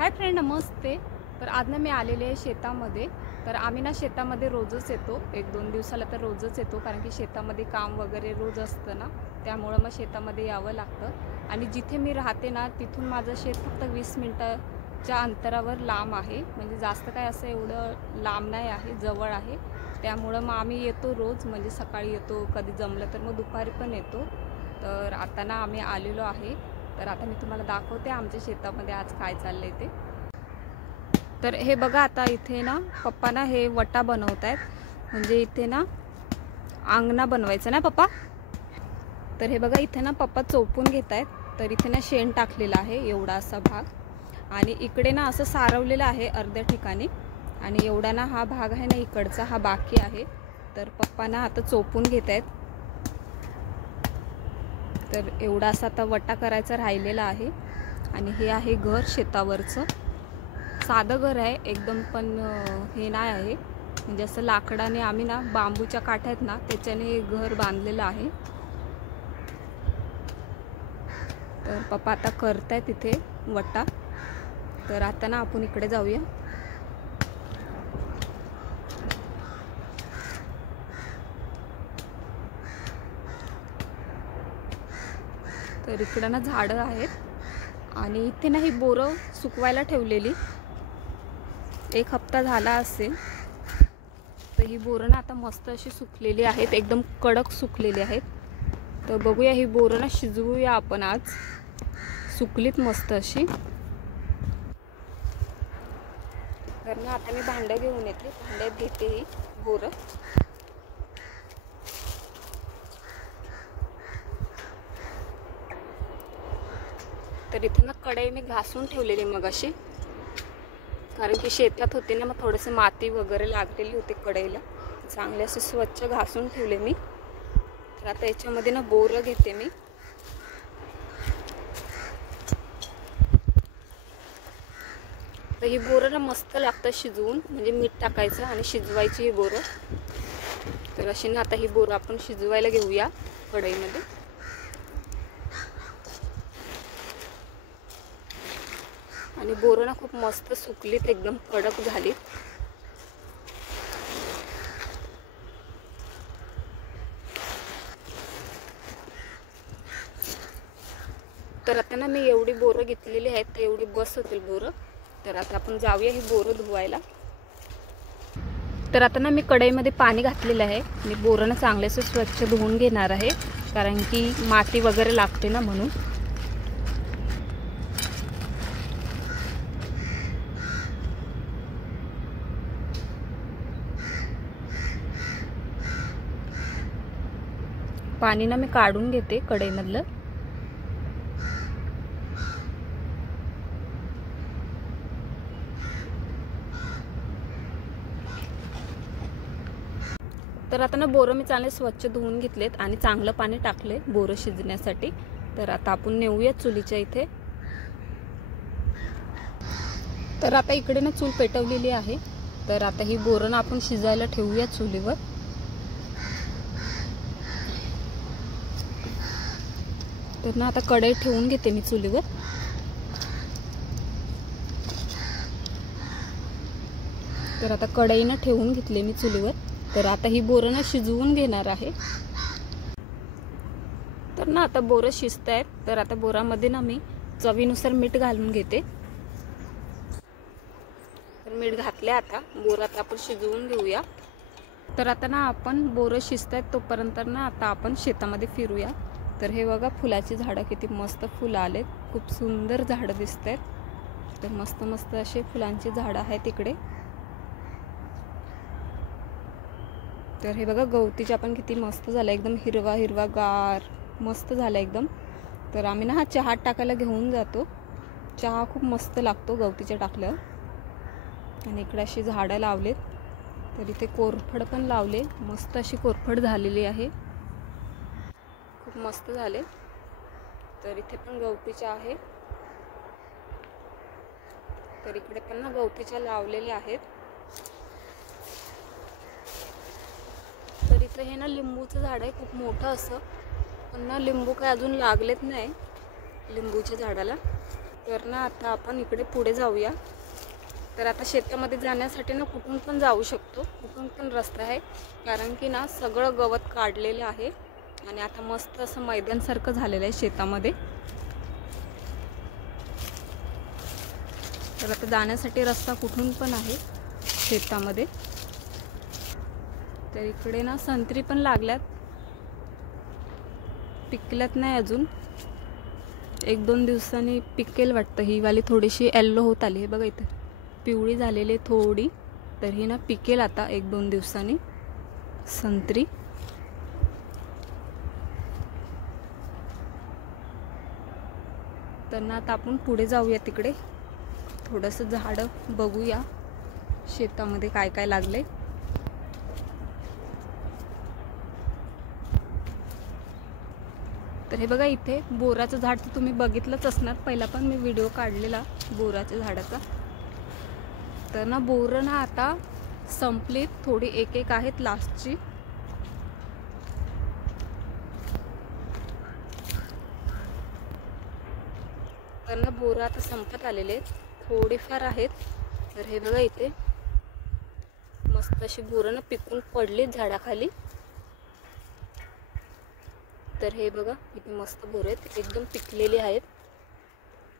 Hi friend, नमस्ते. तर आज ना मी आलेले आहे शेतामध्ये. तर आम्ही ना शेतामध्ये रोजच येतो, 1-2 दिवसाला तर रोजच येतो, कारण की शेतामध्ये काम वगैरे रोज असतं ना, त्यामुळं मग शेतामध्ये यावं लागतं. आणि जिथे मी राहते ना तिथून माझं शेत फक्त 20 मिनटाच्या अंतरावर लांब आहे, म्हणजे जास्त काय असं एवढं लांब नाही आहे, जवळ आहे. त्यामुळं मग आम्ही येतो रोज, म्हणजे सकाळी येतो, कधी जमलं तर मग दुपारी पण येतो. तर आता ना आम्ही आलेलो आहे. तर आता मी तुम्हाला दाखवते आमच्या शेतामध्ये आज काय चाललंय ते. तर हे बघा, आता इथे ना पप्पा ना हे वटा बनवत आहेत, म्हणजे इथे ना अंगणा बनवायचं ना पप्पा. तर हे बघा, इथे ना पप्पा चोपून घेत आहेत. तर इथे ना शेण टाकलेलं आहे एवढा असा भाग, आणि इकडे ना असं सारवलेलं आहे अर्ध्या ठिकाणी, आणि एवढा ना हा भाग आहे ना इकडचा, हा बाकी आहे. तर पप्पा ना आता चोपून घेत आहेत. तर एवढा असा आता वटा करायचा राहिलेला आहे. आणि हे आहे घर शेतावरचं, साधं घर आहे एकदम, पण हे नाही आहे, म्हणजे असं लाकडाने आम्ही ना बांबूच्या काठ्या आहेत ना त्याच्याने घर बांधलेलं आहे. तर पप्पा आता करतायत तिथे वटा. तर आता ना आपण इकडे जाऊया. तर इकडं ना झाडं आहेत, आणि इथे ना ही बोरं सुकवायला ठेवलेली, 1 हप्ता झाला असेल. तर ही बोरं ना आता मस्त अशी सुकलेली आहेत, एकदम कडक सुकलेली आहेत. तर बघूया, ही बोरं ना शिजवूया आपण आज, सुकलीत मस्त अशी. तर ना आता मी भांडं घेऊन येते, भांड्यात घेते ही बोरं. तर इथे ना कढई मी घासून ठेवलेली मगाशी, कारण की शेतात होती ना, मग थोडंसं माती वगैरे लागलेली होती कढईला, चांगले असे स्वच्छ घासून ठेवले मी. तर आता याच्यामध्ये ना बोरं घेते मी. तर ही बोरं ना मस्त लागतं शिजवून, म्हणजे मीठ टाकायचं आणि शिजवायची ही बोरं. तर अशी ना आता ही बोरं आपण शिजवायला घेऊया कढईमध्ये. आणि बोरं ना खूप मस्त सुकलीत, एकदम कडक झालीत. तर आता ना मी एवढी बोरं घेतलेली आहेत, तर एवढी बस होतील बोरं. तर आता आपण जाऊया ही बोरं धुवायला. तर आता ना मी कढईमध्ये पाणी घातलेलं आहे, मी बोरं ना चांगलेसे स्वच्छ धुवून घेणार आहे, कारण की माती वगैरे लागते ना, म्हणून. पाणी ना मी काढून घेते कढईमधलं. तर आता ना बोरं मी चांगले स्वच्छ धुवून घेतलेत आणि चांगलं पाणी टाकले बोरं शिजण्यासाठी. तर आता आपण नेऊया चुलीच्या इथे. तर आता इकडे ना चूल पेटवलेली आहे. तर आता ही बोरं आपण शिजायला ठेवूया चुलीवर. तर ना आता कढई ठेवून घेते मी चुलीवर. तर आता कढई ना ठेवून घेतली मी चुलीवर. तर आता ही बोरं ना शिजवून घेणार आहे. तर ना आता बोरं शिजत आहेत. तर आता बोरामध्ये ना मी चवीनुसार मीठ घालून घेते. तर मीठ घातले. आता बोरं आता आपण शिजवून घेऊया. तर आता ना आपण बोरं शिजत आहेत तोपर्यंत ना आता आपण शेतामध्ये फिरूया. तर हे बघा, फुलाची झाडं किती मस्त फुलं आलेत, खूप सुंदर झाडं दिसत आहेत. तर मस्त मस्त असे फुलांची झाडं आहेत इकडे. तर हे बघा, गवतीच्या पण किती मस्त झालं, एकदम हिरवा हिरवा गार मस्त झालं एकदम. तर आम्ही ना हा चहा टाकायला घेऊन जातो. चहा खूप मस्त लागतो गवतीच्या टाकल्यावर. आणि इकडे अशी झाडं लावलेत. तर इथे कोरफड पण लावले, मस्त अशी कोरफड झालेली आहे, खूप मस्त झाले. तर इथे पण गवतीच्या आहे. तर इकडे पण ना गवतीच्या लावलेल्या आहेत. तर इथे हे ना लिंबूचं झाड आहे, खूप मोठं असं, पण ना लिंबू काय अजून लागलेत नाही लिंबूच्या झाडाला. तर ना आता आपण इकडे पुढे जाऊया. तर आता शेतामध्ये जाण्यासाठी ना कुठून पण जाऊ शकतो, कुठून पण रस्ता आहे, कारण की ना सगळं गवत काढलेलं आहे आणि आता मस्त असं मैदानसारखं झालेलं आहे शेतामध्ये. तर आता जाण्यासाठी रस्ता कुठून पण आहे शेतामध्ये. तर इकडे ना संत्री पण लागल्यात, पिकल्यात नाही अजून, 1-2 दिवसांनी पिकेल वाटतं. ही वाली थोडीशी येल्लो होत आली, हे बघा इथे पिवळी झालेली थोडी. तर ही ना पिकेल आता 1-2 दिवसांनी संत्री. तर ना आता आपण पुढे जाऊया, तिकडे थोडंसं झाडं बघूया शेतामध्ये काय काय लागले. तर हे बघा इथे बोराचं झाड तर तुम्ही बघितलंच असणार, पहिला पण मी व्हिडिओ काढलेला बोराच्या झाडाचा. तर ना बोरं ना आता संपलीत, थोडी एक आहेत लास्टची. तर ना बोरं आता संपत आलेले आहेत, थोडीफार आहेत. तर हे बघा इथे मस्त अशी बोरं ना पिकून पडलीत झाडाखाली. तर हे बघा किती मस्त बोरं आहेत, एकदम पिकलेली आहेत,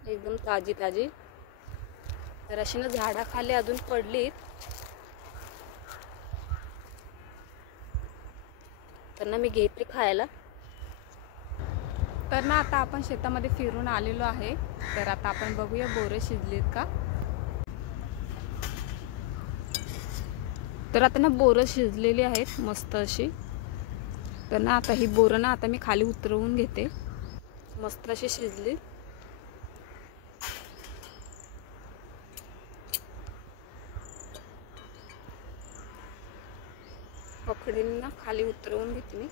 एकदम ताजी ताजी. तर अशी ना झाडाखाली अजून पडलीत. तर ना मी घेतली खायला. तर ना आता आपण शेतामध्ये फिरून आलेलो आहे. तर आता आपण बघूया बोरं शिजलीत का. तर आता ना बोरं शिजलेली आहेत मस्त अशी. तर ना आता ही बोरं ना आता मी खाली उतरवून घेते, मस्त अशी शिजली. पकडीने ना खाली उतरवून घेते मी.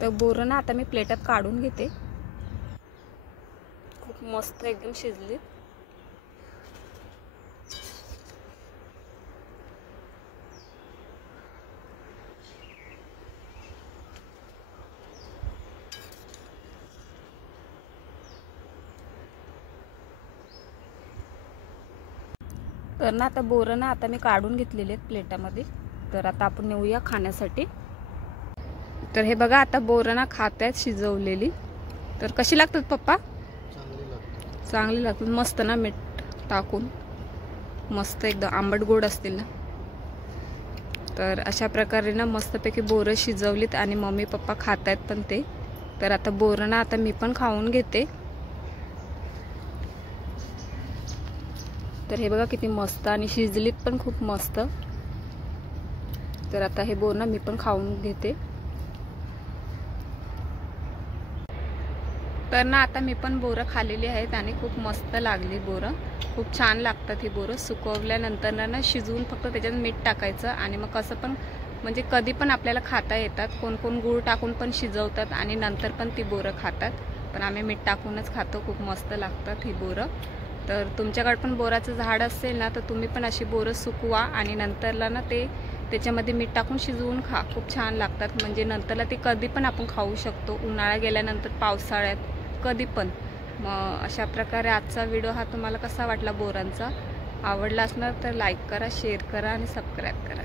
तर बोरं ना आता मी प्लेटात काढून घेते, खूप मस्त एकदम शिजली. तर ना आता बोरं ना आता मी काढून घेतलेले आहेत प्लेटामध्ये. तर आता आपण नेऊया खाण्यासाठी. तर हे बघा आता बोरं ना खात आहेत शिजवलेली. तर कशी लागतात पप्पा? चांगली लागतात, मस्त ना मीठ टाकून, मस्त एकदम आंबट गोड असतील ना. तर अशा प्रकारे ना मस्तपैकी बोरं शिजवलीत आणि मम्मी पप्पा खात आहेत पण ते. तर आता बोरं ना आता मी पण खाऊन घेते. तर हे बघा किती मस्त आणि शिजलीत पण खूप मस्त. तर आता हे बोरं ना मी पण खाऊन घेते. तर ना आता मी पण बोरं खाल्लेली आहेत आणि खूप मस्त लागली बोरं, खूप छान लागतात ही बोरं. सुकवल्यानंतर ना शिजवून फक्त त्याच्यात मीठ टाकायचं आणि मग कसं पण म्हणजे कधी पण आपल्याला खाता येतात. कोण कोण गूळ टाकून पण शिजवतात आणि नंतर पण ती बोरं खातात, पण आम्ही मीठ टाकूनच खातो. खूप मस्त लागतात ही बोरं. तर तुमच्याकडे पण बोराचं झाड असेल ना तर तुम्ही पण अशी बोरं सुकवा आणि नंतरला ना ते त्याच्यामध्ये मीठ टाकून शिजवून खा, खूप छान लागतात. म्हणजे नंतरला ते कधी पण आपण खाऊ शकतो, उन्हाळा गेल्यानंतर, पावसाळ्यात, कधी पण. मग अशा प्रकारे आजचा व्हिडिओ हा तुम्हाला कसा वाटला बोरांचा? आवडला असणार तर लाईक करा, शेअर करा आणि सबस्क्राईब करा.